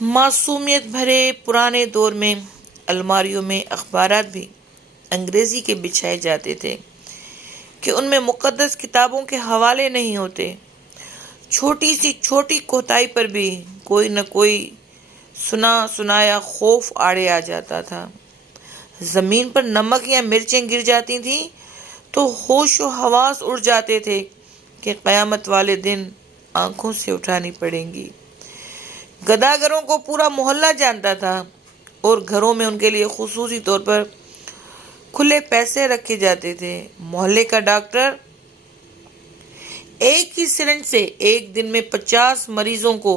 معصومیت بھرے پرانے دور میں الماریوں میں اخبارات بھی انگریزی کے بچھائے جاتے تھے کہ ان میں مقدس کتابوں کے حوالے نہیں ہوتے۔ چھوٹی سی چھوٹی کوتاہی پر بھی کوئی نہ کوئی سنا سنایا خوف آڑے آ جاتا تھا۔ زمین پر نمک یا مرچیں گر جاتی تھیں تو ہوش و حواس اڑ جاتے تھے کہ قیامت والے دن آنکھوں سے اٹھانی پڑیں گی۔ گداگروں کو پورا محلہ جانتا تھا اور گھروں میں ان کے لیے خصوصی طور پر کھلے پیسے رکھے جاتے تھے۔ محلے کا ڈاکٹر ایک ہی سرنج سے ایک دن میں 50 مریضوں کو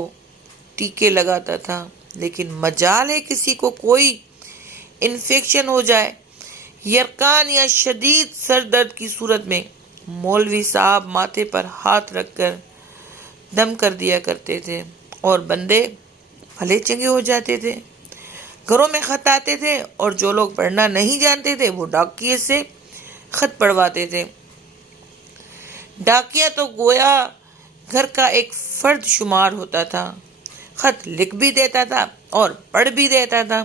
ٹیکے لگاتا تھا، لیکن مجال ہے کسی کو کوئی انفیکشن ہو جائے، یرقان یا شدید سر درد کی صورت میں مولوی صاحب ماتھے پر ہاتھ رکھ کر دم کر دیا کرتے تھے اور بندے بھلے چنگے ہو جاتے تھے۔ گھروں میں خط آتے تھے اور جو لوگ پڑھنا نہیں جانتے تھے وہ ڈاکیے سے خط پڑھواتے تھے۔ ڈاکیا تو گویا گھر کا ایک فرد شمار ہوتا تھا، خط لکھ بھی دیتا تھا اور پڑھ بھی دیتا تھا،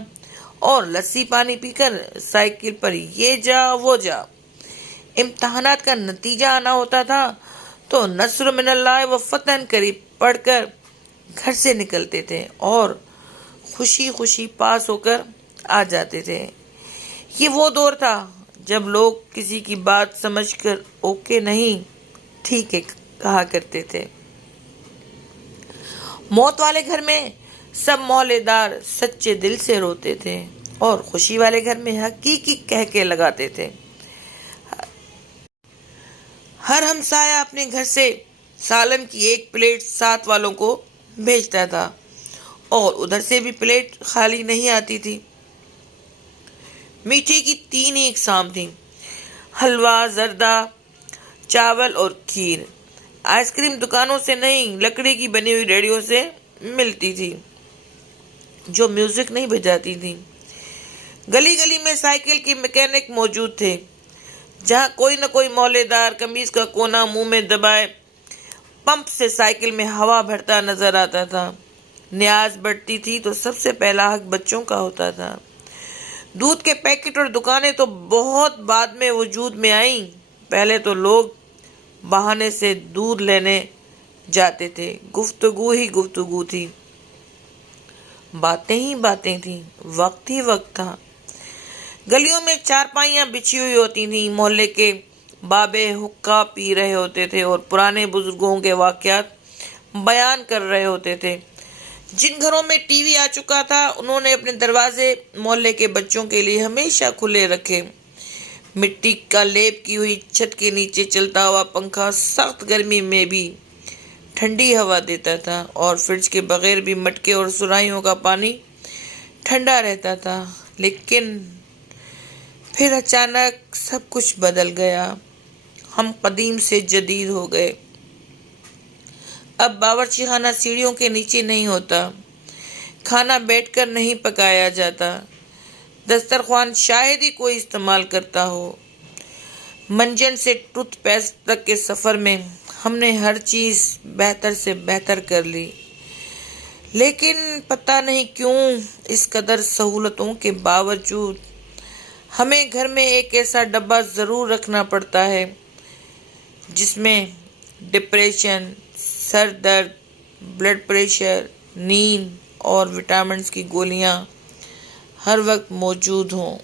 اور لسی پانی پی کر سائیکل پر یہ جا وہ جا۔ امتحانات کا نتیجہ آنا ہوتا تھا تو نصر من اللہ و فتح قریب پڑھ کر گھر سے نکلتے تھے اور خوشی خوشی پاس ہو کر آ جاتے تھے۔ یہ وہ دور تھا جب لوگ کسی کی بات سمجھ کر اوکے نہیں ٹھیک ہے کہا کرتے تھے۔ موت والے گھر میں سب محلے دار سچے دل سے روتے تھے اور خوشی والے گھر میں حقیقی کہکے لگاتے تھے۔ ہر ہمسایہ اپنے گھر سے سالن کی ایک پلیٹ ساتھ والوں کو بھیجتا تھا اور ادھر سے بھی پلیٹ خالی نہیں آتی تھی۔ میٹھے کی 3 ہی اقسام تھیں: حلوہ، زردہ، چاول اور کھیر۔ آئس کریم دکانوں سے نہیں، لکڑی کی بنی ہوئی ریڑھیوں سے ملتی تھی جو میوزک نہیں بجاتی تھی۔ گلی گلی میں سائیکل کے میکینک موجود تھے، جہاں کوئی نہ کوئی محلے دار قمیض کا کونا منہ میں دبائے پمپ سے سائیکل میں ہوا بھرتا نظر آتا تھا۔ نیاز بڑھتی تھی تو سب سے پہلا حق بچوں کا ہوتا تھا۔ دودھ کے پیکٹ اور دکانیں تو بہت بعد میں وجود میں آئیں، پہلے تو لوگ بہانے سے دودھ لینے جاتے تھے۔ گفتگو ہی گفتگو تھی، باتیں ہی باتیں تھیں، وقت ہی وقت تھا۔ گلیوں میں چارپائیاں بچھی ہوئی ہوتی تھیں، محلے کے بابے حقہ پی رہے ہوتے تھے اور پرانے بزرگوں کے واقعات بیان کر رہے ہوتے تھے۔ جن گھروں میں ٹی وی آ چکا تھا انہوں نے اپنے دروازے محلے کے بچوں کے لیے ہمیشہ کھلے رکھے۔ مٹی کا لیپ کی ہوئی چھت کے نیچے چلتا ہوا پنکھا سخت گرمی میں بھی ٹھنڈی ہوا دیتا تھا اور فریج کے بغیر بھی مٹکے اور سراہیوں کا پانی ٹھنڈا رہتا تھا۔ لیکن پھر اچانک سب کچھ بدل گیا، ہم قدیم سے جدید ہو گئے۔ اب باورچی خانہ سیڑھیوں کے نیچے نہیں ہوتا، کھانا بیٹھ کر نہیں پکایا جاتا، دسترخوان شاید ہی کوئی استعمال کرتا ہو۔ منجن سے ٹوتھ پیسٹ تک کے سفر میں ہم نے ہر چیز بہتر سے بہتر کر لی، لیکن پتہ نہیں کیوں اس قدر سہولتوں کے باوجود ہمیں گھر میں ایک ایسا ڈبہ ضرور رکھنا پڑتا ہے جس میں ڈپریشن، سر درد، بلڈ پریشر، نیند اور وٹامنز کی گولیاں ہر وقت موجود ہوں۔